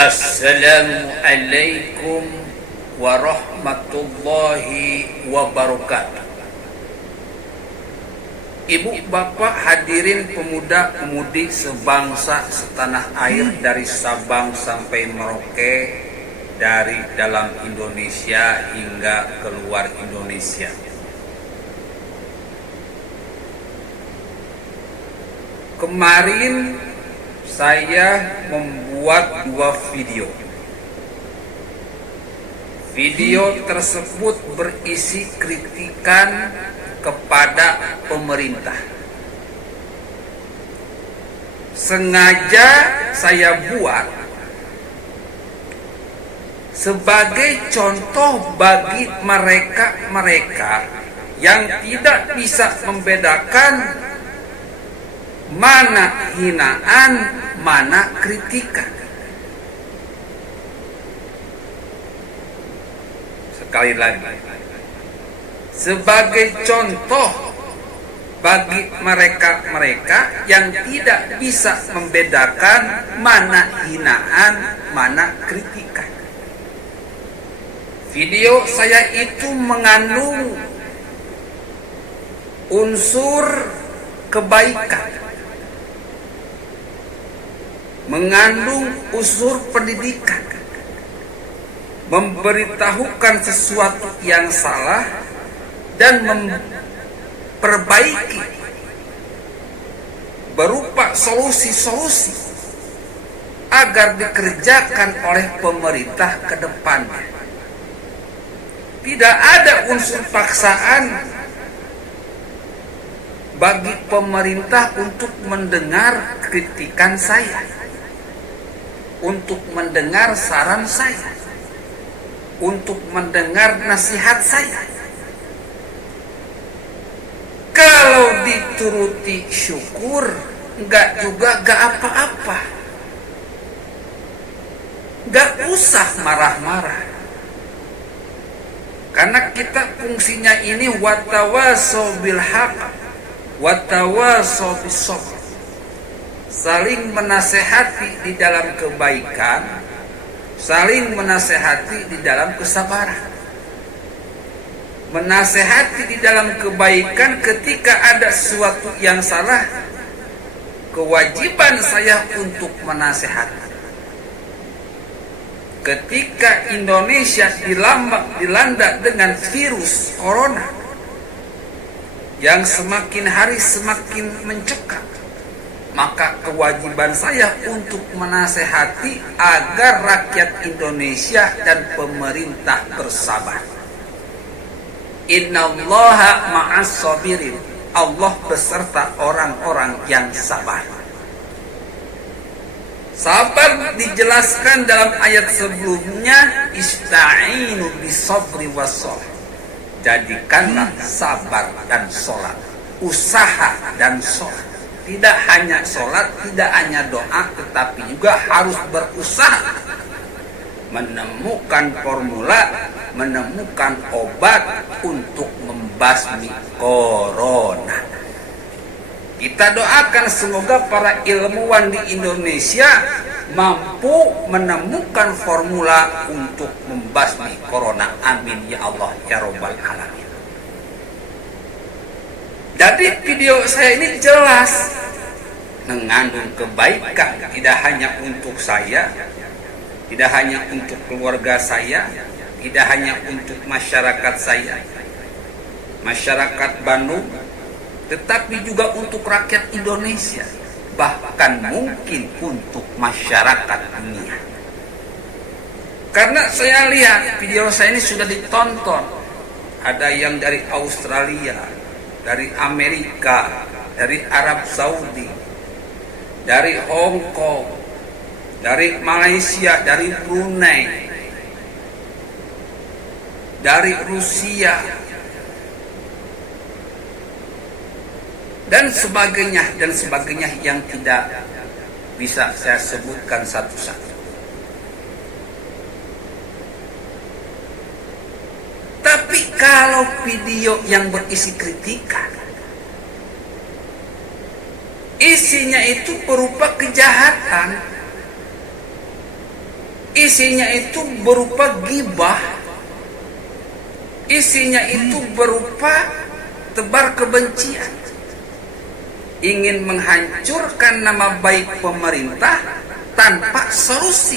Assalamualaikum warahmatullahi wabarakatuh. Ibu, bapak, hadirin pemuda-pemudi sebangsa setanah air dari Sabang sampai Merauke, dari dalam Indonesia hingga keluar Indonesia. Kemarin saya membuat 2 video. Video tersebut berisi kritikan kepada pemerintah. Sengaja saya buat sebagai contoh bagi mereka yang tidak bisa membedakan mana hinaan, mana kritikan. Sekali lagi, sebagai contoh bagi mereka yang tidak bisa membedakan mana hinaan, mana kritikan. Video saya itu mengandung unsur kebaikan, mengandung unsur pendidikan, memberitahukan sesuatu yang salah dan memperbaiki berupa solusi-solusi agar dikerjakan oleh pemerintah ke depannya. Tidak ada unsur paksaan bagi pemerintah untuk mendengar kritikan saya, untuk mendengar saran saya, untuk mendengar nasihat saya. Kalau dituruti syukur, enggak juga enggak apa-apa. Enggak usah marah-marah. Karena kita fungsinya ini watawasau bil haq, watawasau bis sabr. Saling menasehati di dalam kebaikan, saling menasehati di dalam kesabaran. Menasehati di dalam kebaikan ketika ada sesuatu yang salah, kewajiban saya untuk menasehati. Ketika Indonesia dilanda dengan virus corona yang semakin hari semakin mencekam, maka kewajiban saya untuk menasehati agar rakyat Indonesia dan pemerintah bersabar. Innallaha ma'as sabirin. Allah beserta orang-orang yang sabar. Sabar dijelaskan dalam ayat sebelumnya, ista'inu bisabri wassalah. Jadikanlah sabar dan sholat, usaha dan sholat. Tidak hanya sholat, tidak hanya doa, tetapi juga harus berusaha menemukan formula, menemukan obat untuk membasmi corona. Kita doakan semoga para ilmuwan di Indonesia mampu menemukan formula untuk membasmi corona. Amin ya Allah ya Rabbal Alamin. Jadi video saya ini jelas mengandung kebaikan, tidak hanya untuk saya, tidak hanya untuk keluarga saya, tidak hanya untuk masyarakat saya, masyarakat Bandung, tetapi juga untuk rakyat Indonesia, bahkan mungkin untuk masyarakat dunia. Karena saya lihat video saya ini sudah ditonton, ada yang dari Australia, dari Amerika, dari Arab Saudi, dari Hong Kong, dari Malaysia, dari Brunei, dari Rusia, dan sebagainya yang tidak bisa saya sebutkan satu-satu. Tapi kalau video yang berisi kritikan, isinya itu berupa kejahatan, isinya itu berupa ghibah, isinya itu berupa tebar kebencian, ingin menghancurkan nama baik pemerintah tanpa solusi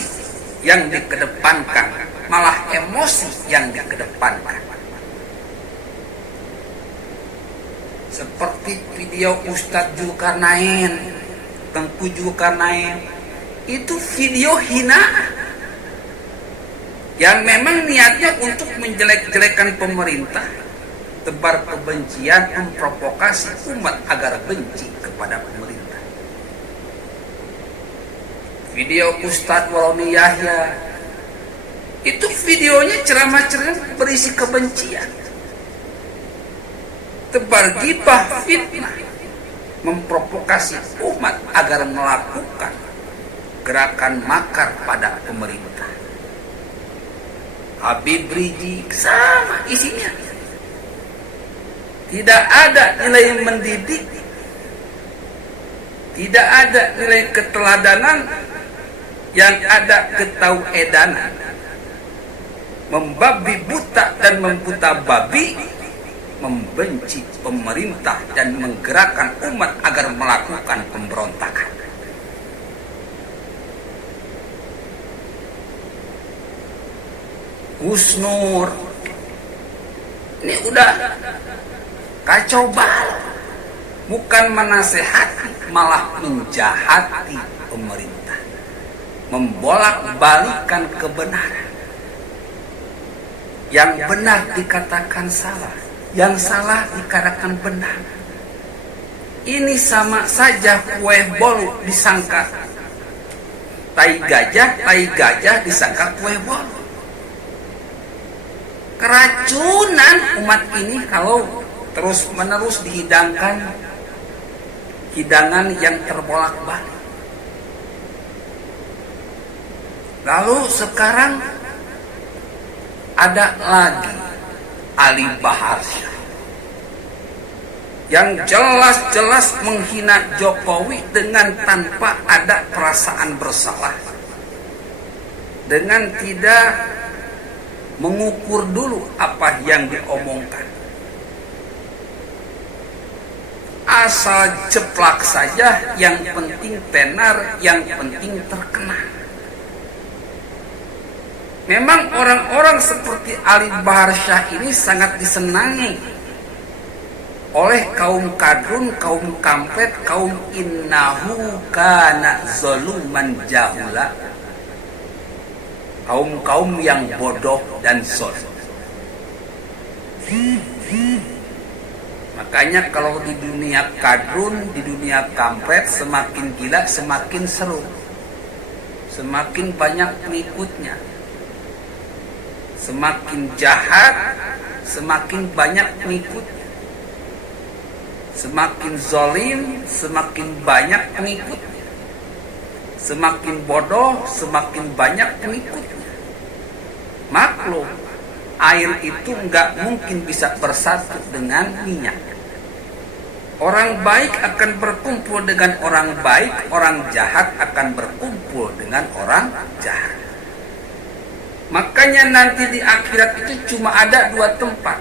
yang dikedepankan, malah emosi yang dikedepankan. Seperti video Ustadz Zulkarnain, Tengku Zulkarnain, itu video hinaan yang memang niatnya untuk menjelek-jelekan pemerintah, tebar kebencian, memprovokasi umat agar benci kepada pemerintah. Video Ustadz Waloni Yahya, itu videonya ceramah-ceramah berisi kebencian, tebar ghibah, fitnah, memprovokasi umat agar melakukan gerakan makar pada pemerintah. Habib Rizik sama isinya, tidak ada nilai mendidik, tidak ada nilai keteladanan, yang ada ketauhedanan, membabi buta dan membuta babi, membenci pemerintah dan menggerakkan umat agar melakukan pemberontakan. Gus Nur ini udah kacau balau, bukan menasehati, malah menjahati pemerintah, membolak-balikan kebenaran. Yang benar dikatakan salah, yang salah dikatakan benar. Ini sama saja kue bolu disangka tai gajah disangka kue bolu. Keracunan umat ini kalau terus-menerus dihidangkan hidangan yang terbolak-balik. Lalu sekarang ada lagi Ali Baharsyah yang jelas-jelas menghina Jokowi dengan tanpa ada perasaan bersalah, dengan tidak mengukur dulu apa yang diomongkan, asal jeplak saja, yang penting tenar, yang penting terkenal. Memang orang-orang seperti Ali Baharsyah ini sangat disenangi oleh kaum kadrun, kaum kampret, kaum innahu kana zaluman jahula, kaum-kaum yang bodoh dan zalim. Makanya kalau di dunia kadrun, di dunia kampret, semakin gila semakin seru, semakin banyak pengikutnya. Semakin jahat semakin banyak pengikutnya, semakin zalim semakin banyak pengikutnya, semakin bodoh semakin banyak pengikutnya. Maklum, air itu nggak mungkin bisa bersatu dengan minyak. Orang baik akan berkumpul dengan orang baik, orang jahat akan berkumpul dengan orang jahat. Makanya nanti di akhirat itu cuma ada dua tempat.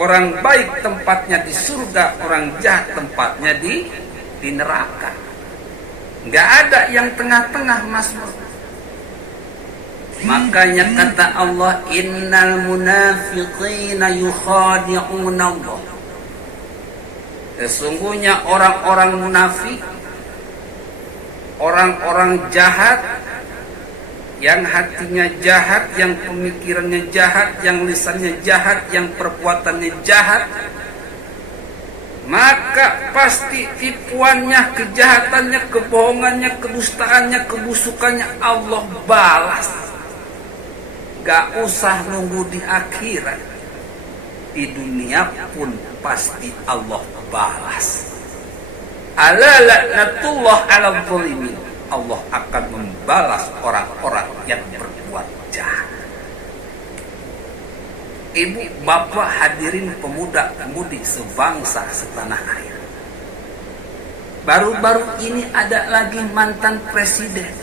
Orang baik tempatnya di surga, orang jahat tempatnya di neraka. Nggak ada yang tengah-tengah, Mas. Makanya kata Allah, innal munafiqina yukhadi'una Allah. Sesungguhnya orang-orang munafik, orang-orang jahat, yang hatinya jahat, yang pemikirannya jahat, yang lisannya jahat, yang perbuatannya jahat, maka pasti tipuannya, kejahatannya, kebohongannya, kedustaannya, kebusukannya Allah balas. Gak usah nunggu di akhirat, di dunia pun pasti Allah balas. Ala la'natullah 'alal zalimin. Allah akan membalas orang-orang yang berbuat jahat. Ibu, bapak, hadirin pemuda-pemudi sebangsa setanah air. Baru-baru ini ada lagi mantan presiden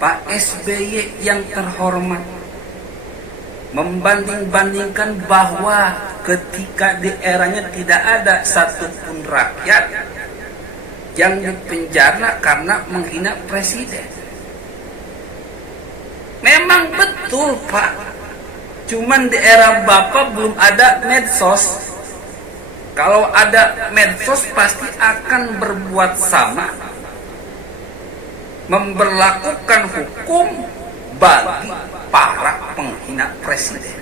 Pak SBY yang terhormat membanding-bandingkan bahwa ketika di eranya tidak ada satupun rakyat yang dipenjara karena menghina presiden. Memang betul Pak, cuman di era Bapak belum ada medsos. Kalau ada medsos pasti akan berbuat sama, memberlakukan hukum bagi para penghina presiden.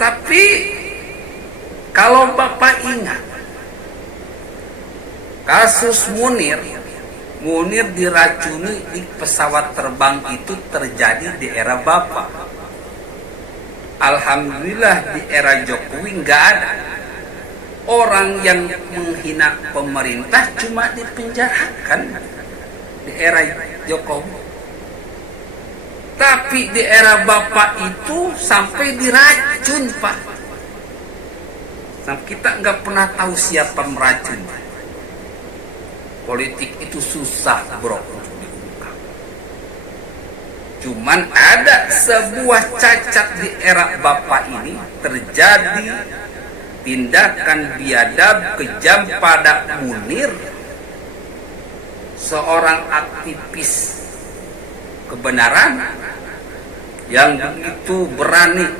Tapi kalau Bapak ingat kasus Munir diracuni di pesawat terbang itu terjadi di era Bapak. Alhamdulillah di era Jokowi nggak ada. Orang yang menghina pemerintah cuma dipenjarakan di era Jokowi. Tapi di era Bapak itu sampai diracun Pak. Sampai kita nggak pernah tahu siapa meracun. Politik itu susah bro untuk diungkap. Cuman ada sebuah cacat di era Bapak ini terjadi tindakan biadab kejam pada Munir, seorang aktivis kebenaran yang begitu berani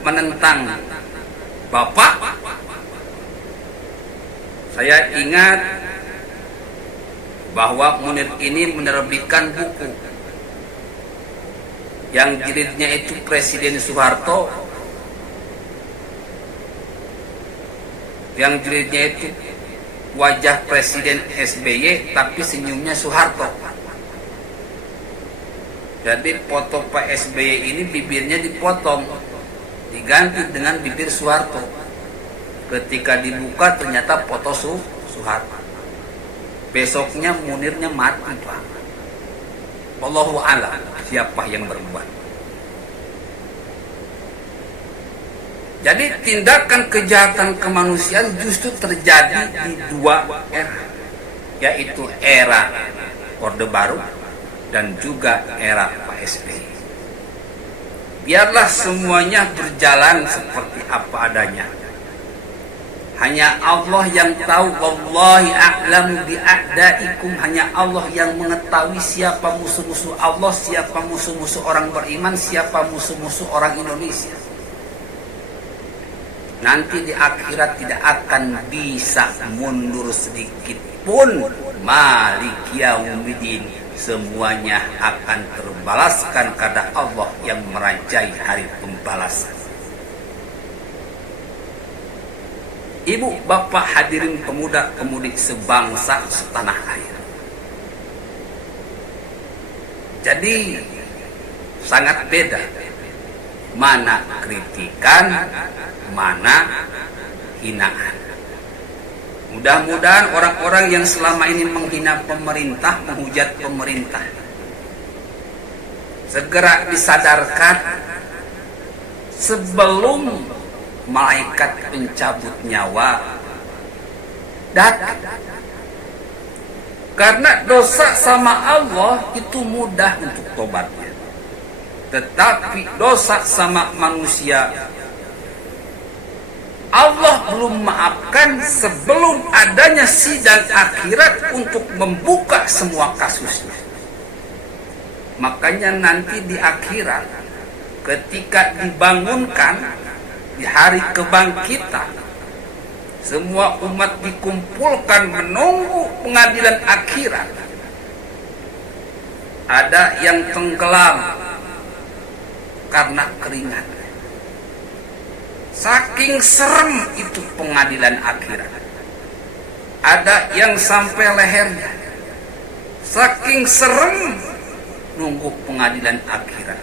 menentang Bapak. Saya ingat bahwa Munir ini menerbitkan buku yang jilidnya itu Presiden Soeharto, yang jilidnya itu wajah Presiden SBY tapi senyumnya Soeharto. Jadi foto Pak SBY ini bibirnya dipotong, diganti dengan bibir Soeharto. Ketika dibuka ternyata foto Soeharto. Besoknya Munirnya mati Pak. Wallahu a'lam siapa yang berbuat. Jadi tindakan kejahatan kemanusiaan justru terjadi di dua era, yaitu era Orde Baru dan juga era Pak SBY. Biarlah semuanya berjalan seperti apa adanya. Hanya Allah yang tahu, wallahi a'lamu bi'a'daikum, hanya Allah yang mengetahui siapa musuh-musuh Allah, siapa musuh-musuh orang beriman, siapa musuh-musuh orang Indonesia. Nanti di akhirat tidak akan bisa mundur sedikit pun. Maliki yaumiddin, semuanya akan terbalaskan kepada Allah yang merajai hari pembalasan. Ibu, bapak, hadirin pemuda-pemudi sebangsa setanah air. Jadi sangat beda mana kritikan, mana hinaan. Mudah-mudahan orang-orang yang selama ini menghina pemerintah, menghujat pemerintah, segera disadarkan sebelum malaikat pencabut nyawa datang. Karena dosa sama Allah itu mudah untuk tobatnya, tetapi dosa sama manusia Allah belum maafkan sebelum adanya sidang akhirat untuk membuka semua kasusnya. Makanya nanti di akhirat ketika dibangunkan di hari kebangkitan, semua umat dikumpulkan menunggu pengadilan akhirat. Ada yang tenggelam karena keringat. Saking serem itu pengadilan akhirat. Ada yang sampai lehernya. Saking serem nunggu pengadilan akhirat.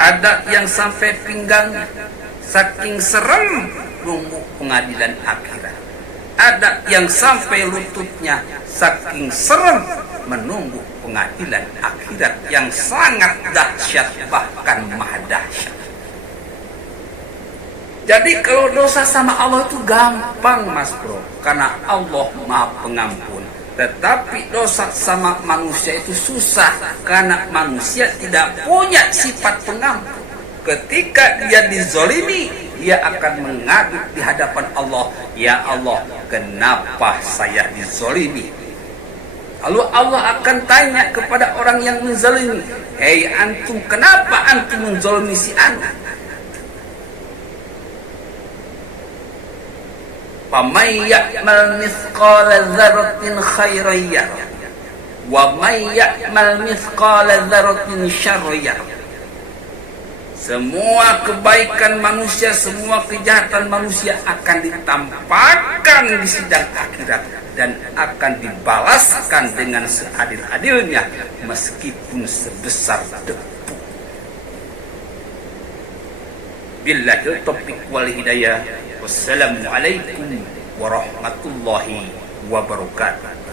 Ada yang sampai pinggangnya. Saking serem nunggu pengadilan akhirat. Ada yang sampai lututnya, saking serem menunggu pengadilan akhirat yang sangat dahsyat, bahkan maha dahsyat. Jadi kalau dosa sama Allah itu gampang Mas Bro, karena Allah Maha Pengampun, Tetapi dosa sama manusia itu susah, karena manusia tidak punya sifat pengampun. Ketika dia dizolimi, dia akan mengadu di hadapan Allah, ya Allah, kenapa saya dizolimi? Lalu Allah akan tanya kepada orang yang menzalimi, hei antum, kenapa antum menzalimi si ana? Faman ya'mal mithqala dzarratin khairan yarah wa man ya'mal mithqala dzarratin syarran yarah. Semua kebaikan manusia, semua kejahatan manusia akan ditampakkan di sidang akhirat dan akan dibalaskan dengan seadil-adilnya meskipun sebesar debu. Billahil taufiq wal hidayah. Wassalamualaikum warahmatullahi wabarakatuh.